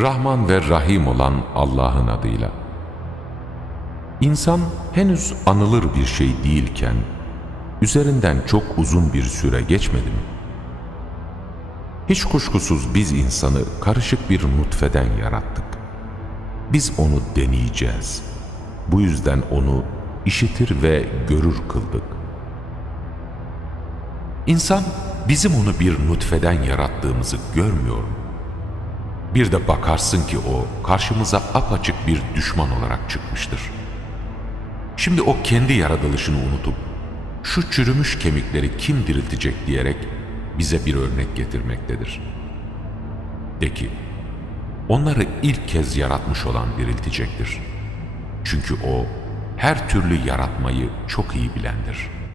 Rahman ve Rahim olan Allah'ın adıyla. İnsan henüz anılır bir şey değilken, üzerinden çok uzun bir süre geçmedi mi? Hiç kuşkusuz biz insanı karışık bir nutfeden yarattık. Biz onu deneyeceğiz. Bu yüzden onu işitir ve görür kıldık. İnsan bizim onu bir nutfeden yarattığımızı görmüyor mu? Bir de bakarsın ki o karşımıza apaçık bir düşman olarak çıkmıştır. Şimdi o kendi yaratılışını unutup şu çürümüş kemikleri kim diriltecek diyerek bize bir örnek getirmektedir. De ki, onları ilk kez yaratmış olan diriltecektir. Çünkü o her türlü yaratmayı çok iyi bilendir.''